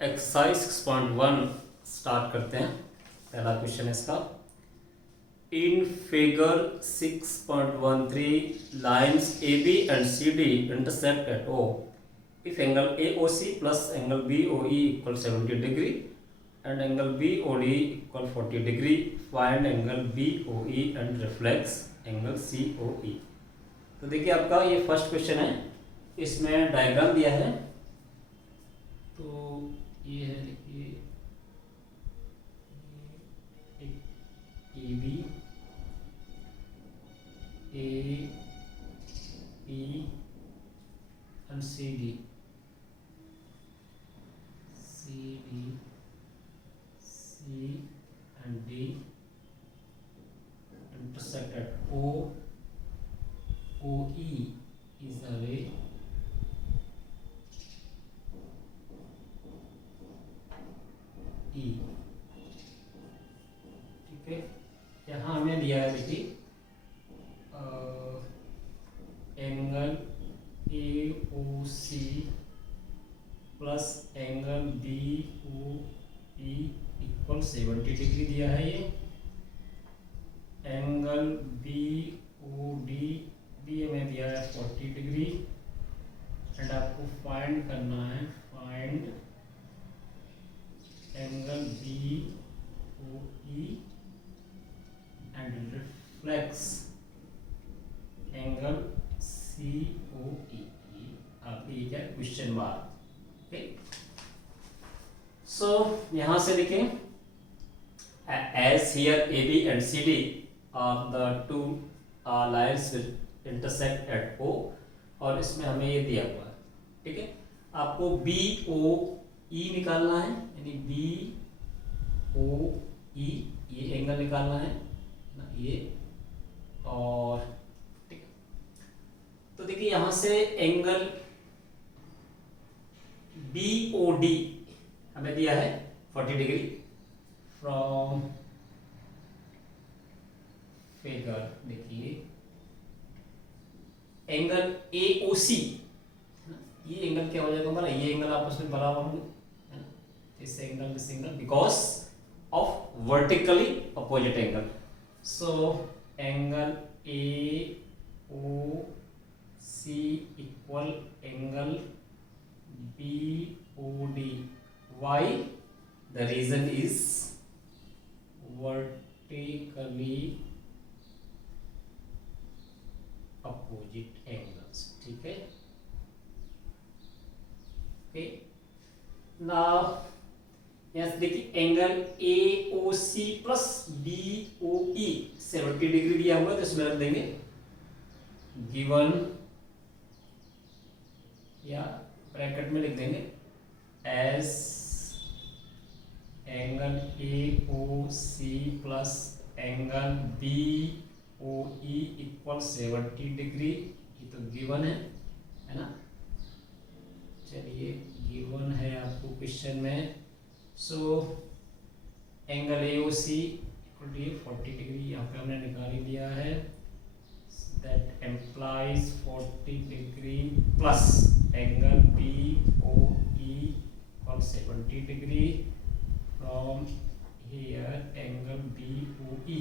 Exercise 6.1 start करते हैं। पहला क्वेश्चन है इसका। In figure 6.13 lines A B and C D intersect at O if angle A O C plus angle B O E equal 70 degree and angle B O D equal 40 degree, find angle B O E and reflex angle C O E. तो देखिए आपका ये first question है, इसमें diagram दिया है। तो ये है, देखिए A B A B and C D C and D intersect at O. OE is away E। ठीक है, यहाँ हमें दिया है, देखिए angle A O C plus angle B O E equal 70 degree दिया है। ये एंगल बी ओ डी भी हमें दिया है 40 डिग्री एंड आपको फाइंड करना है, find angle B O E and reflex angle C O E. आपकी क्या क्वेश्चन मार्क। सो यहां से देखें, as here AB and CD are the two lines which intersect at O, और इसमें हमें ये दिया हुआ है। ठीक है, आपको BOE निकालना है, यानी BOE ये एंगल निकालना है ना, ये। और ठीक है, तो देखिए यहां से एंगल BOD हमें दिया है 40 डिग्री फ्रॉम फिगर। देखिए एंगल AOC, ये एंगल क्या हो जाएगा हमारा, ये एंगल आपस में बराबर होंगे, है ना, this angle because of vertically opposite angle. So angle AOC equal angle BOD। Why? The reason is vertically opposite angles। ठीक है, ओके। नाउ यहां से देखिए angle AOC plus BOE 70 degree दिया हुआ है, तो इसमें रख देंगे गिवन, या ब्रैकेट में लिख देंगे S angle AOC plus angle BOE equal 70 degree. ये तो गिवन है ना। चलिए गिवन है आपको क्वेश्चन में। So angle AOC equal to 40 degree यहाँ पे हमने निकाल ही दिया है। That implies 40 degree plus angle BOE equal 70 degree from here angle BOE is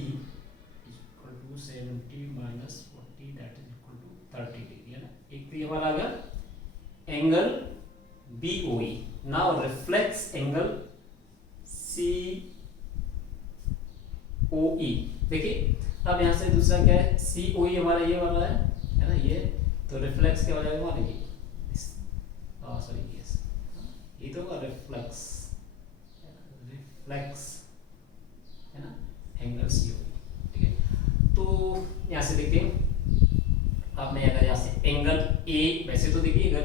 equal to 70 minus 40, that is equal to 30 degree, है ना। एक तो ये हमारा आ गया angle BOE। Now reflex angle COE। देखिए अब यहाँ से दूसरा क्या है, COE हमारा ये वाला है ना, ये तो रिफ्लेक्स क्या हो जाएगा हमारा, ये सॉरी ये तो होगा रिफ्लेक्स है ना, एंगल COE। ठीक है, तो यहां से देखिए आपने अगर यहां से एंगल A, वैसे तो देखिए अगर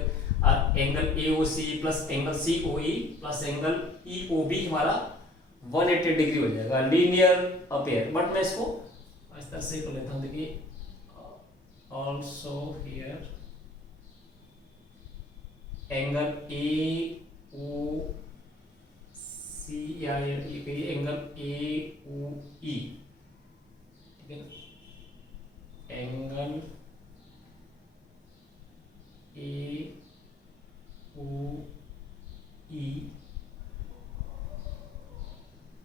angle AOC plus angle COE plus angle EOB हमारा 180 डिग्री हो जाएगा, लीनियर अपेयर। बट मैं इसको इस तरह से कर लेता हूं, देखिए ऑल्सो हियर एंगल AOC या ये कहिए एंगल AOE। ठीक है, angle AOE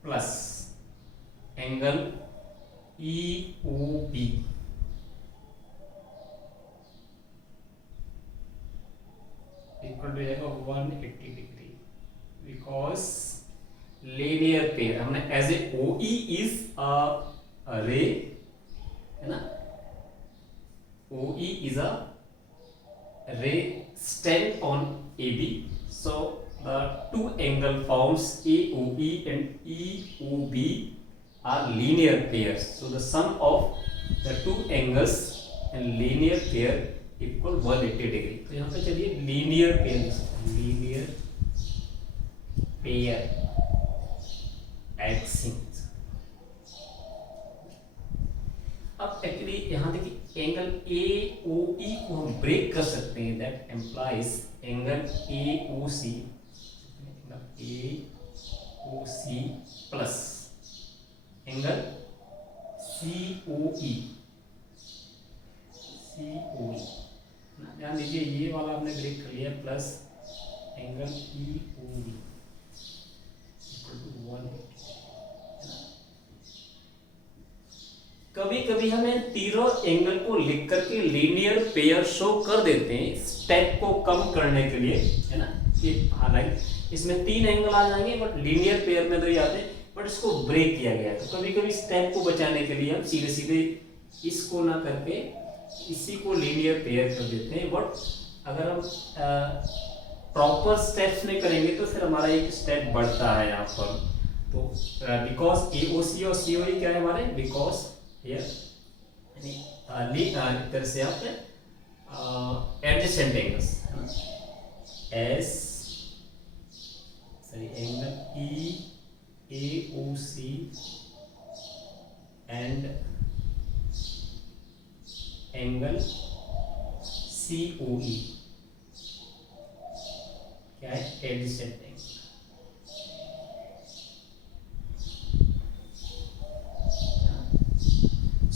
plus angle E O B equal to जाएगा 180 डिग्री, बिकॉज लीनियर पेयर हमने as A O E is a ray, है ना, ओ ई इज अ रे stand on AB, so the two angle forms AOE and EOB are linear pairs, so the sum of the two angles and linear pair equal 180 degree। तो यहाँ पे चलिए linear pair एक्सिंग। अब actually यहाँ देखिए angle A O ई को हम break कर सकते हैं, that implies angle A O C plus angle C O E. ध्यान दीजिए ये वाला हमने ब्रेक कर लिया, plus angle E O B equal to 180। कभी कभी हमें तीनों एंगल को लिख करके लीनियर पेयर शो कर देते हैं स्टेप को कम करने के लिए, है ना। ये हालांकि इसमें 3 एंगल आ जाएंगे बट लीनियर पेयर में 2 ही आते हैं, बट इसको ब्रेक किया गया है। तो कभी कभी स्टेप को बचाने के लिए हम सीधे सीधे इसको ना करके इसी को लीनियर पेयर कर देते हैं। बट अगर हम प्रॉपर स्टेप्स में करेंगे तो फिर हमारा एक स्टेप बढ़ता है यहाँ पर। तो बिकॉज ए ओ सी और सी ओ ई क्या है हमारे, बिकॉज यानी तरह से आप adjacent angles as angle E A O C and angle C O E क्या है, adjacent angle.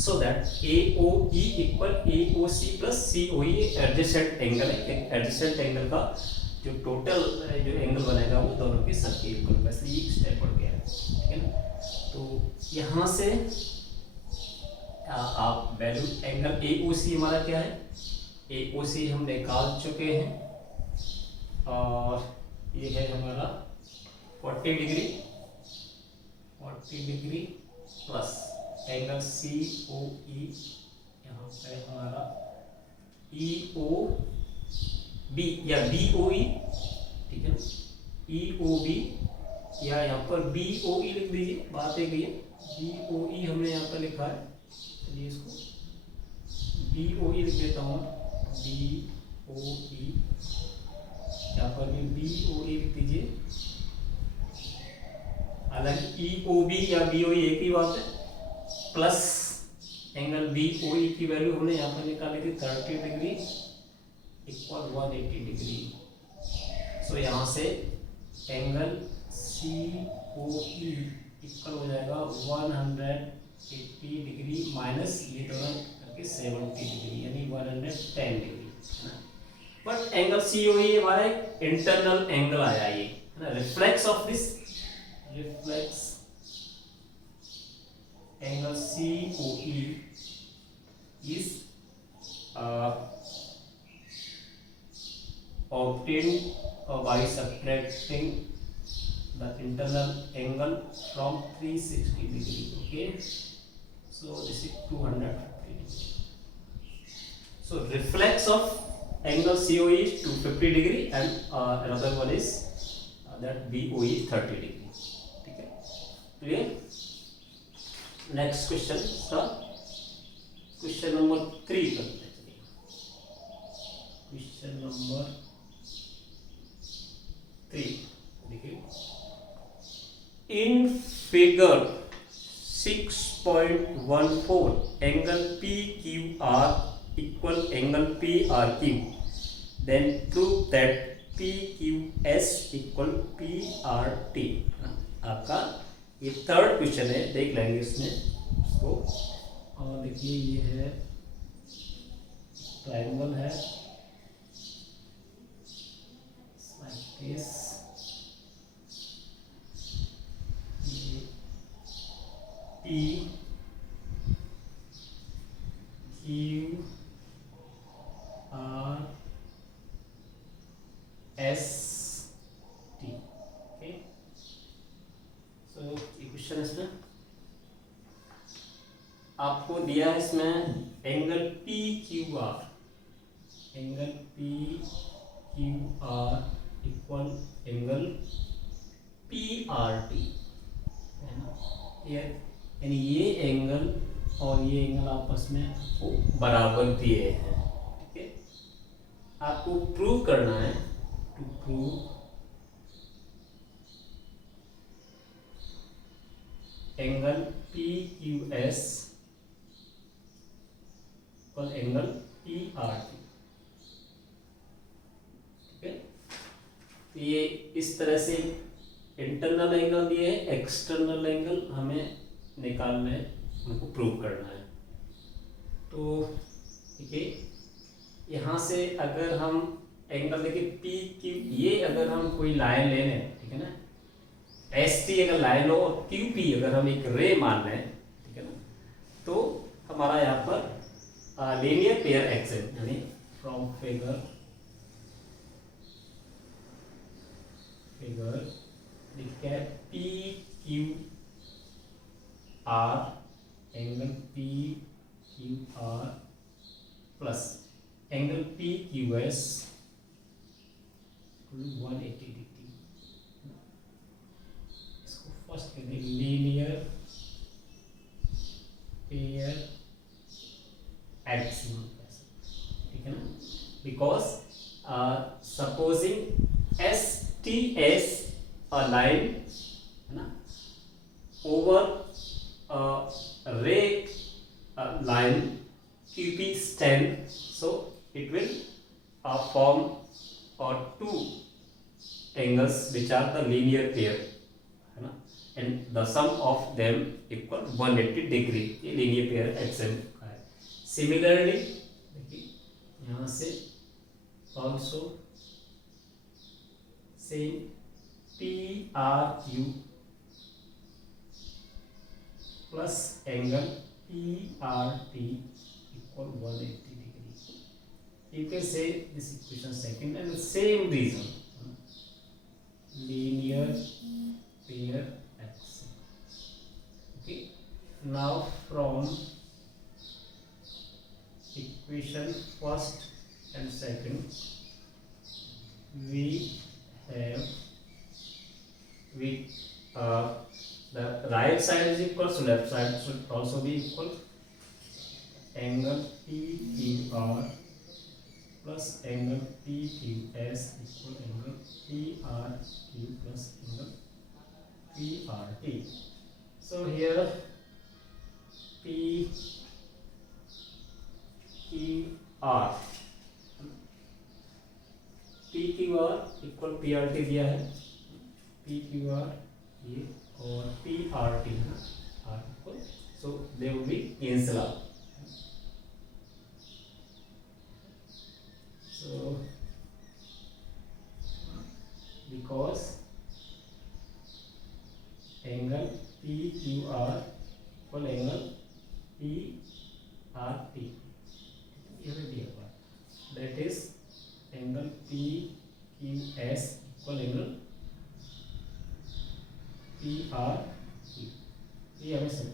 So that AOE equal AOC plus COE adjacent angle है। एडजेसेंट एंगल का जो टोटल जो एंगल बनेगा वो दोनों के सब के इक्वल, वैसे ये स्टेप बढ़ गया है, ठीक है ना। तो यहाँ से आप वैल्यू एंगल AOC हमारा क्या है, AOC हम निकाल चुके हैं और ये है हमारा 40 degree plus angle C O ई, यहाँ पे हमारा ई ओ बी या बी ओ ई, ठीक है ना, ई ओ बी या यहाँ पर बी ओ ई लिख दीजिए, बात एक ही है। बी ओ ई हमने यहाँ पर लिखा है, चलिए इसको बी ओ ई लिख देता हूँ, बी ओ ई, यहाँ पर भी बी ओ ई लिख दीजिए। हालांकि ई ओ बी या बी ओ ई एक ही बात है, प्लस एंगल बी ओ ई की वैल्यू हमने यहाँ पर निकाली थी 30 डिग्री इक्वल 180 डिग्री। सो यहाँ से angle C O E equal हो जाएगा 180 डिग्री माइनस ये दोनों करके 70 डिग्री यानी 110 डिग्री, है ना। बट एंगल सी ओ ई हमारा इंटरनल एंगल आया, ये है ना, reflex of this reflex angle COE is obtained by subtracting the internal angle from 360 degree. Okay, so this is 250 degree. So reflex of angle COE is 250 degree and another one is that BOE is 30 degree. Okay, clear? Next question का question number 3 करते हैं। Question number 3 देखिए, in figure 6.14 angle P Q R equal angle P R Q, then prove that P Q S equal P R T. आपका ये third question है, देख लेंगे इसमें इसको। और देखिए ये है ट्रायंगल है, ये Q R S T. Okay, so equation इसमें आपको दिया है, इसमें angle P Q are, angle P Q R equal angle P R T, है ना। यानी ये एंगल और ये एंगल आपस में आपको बराबर दिए हैं। ठीक है, आपको प्रूव करना है, to prove angle P Q S equal angle P R T. ठीक है, तो ये इस तरह से इंटरनल एंगल दिए है, एक्सटर्नल एंगल हमें निकालना है, हमको प्रूव करना है। तो ठीक है, यहाँ से अगर हम एंगल देखिए पी क्यू, ये अगर हम कोई लाइन ले लें, ठीक है ना, एस टी अगर लाइन हो और क्यू पी अगर हम एक रे मान लें, ठीक है ना, तो हमारा यहाँ पर लीनियर पेयर एक्सेंट, यानी फ्रॉम फिगर लिखा है P Q R angle P Q are plus angle P Q S 180 degree. इसको फर्स्ट कहते हैं लीनियर पेयर एक्सिस, ठीक है ना, because supposing S T S a line, है ना, ओवर रे line QP stand, so it will form two angles which are the linear pair, है ना, and the sum of them equal 180 degree, ये linear pair XM का है। Similarly देखिए यहाँ से also same PRQ plus angle PRT equal 180 degree. You can say this equation second, and the same reason, linear pair x. Okay, now from equation first and second we have the right side is equal, so left side should also be equal. Angle PQR plus angle PQS equal angle PRQ plus angle PRT. So here PQR equal PRT दिया है, PQR ये और PRT है ना, R equal, so they will be cancel out. So because angle PQR equal angle PRT, that is angle PQS equal angle PRT, ये हमें सब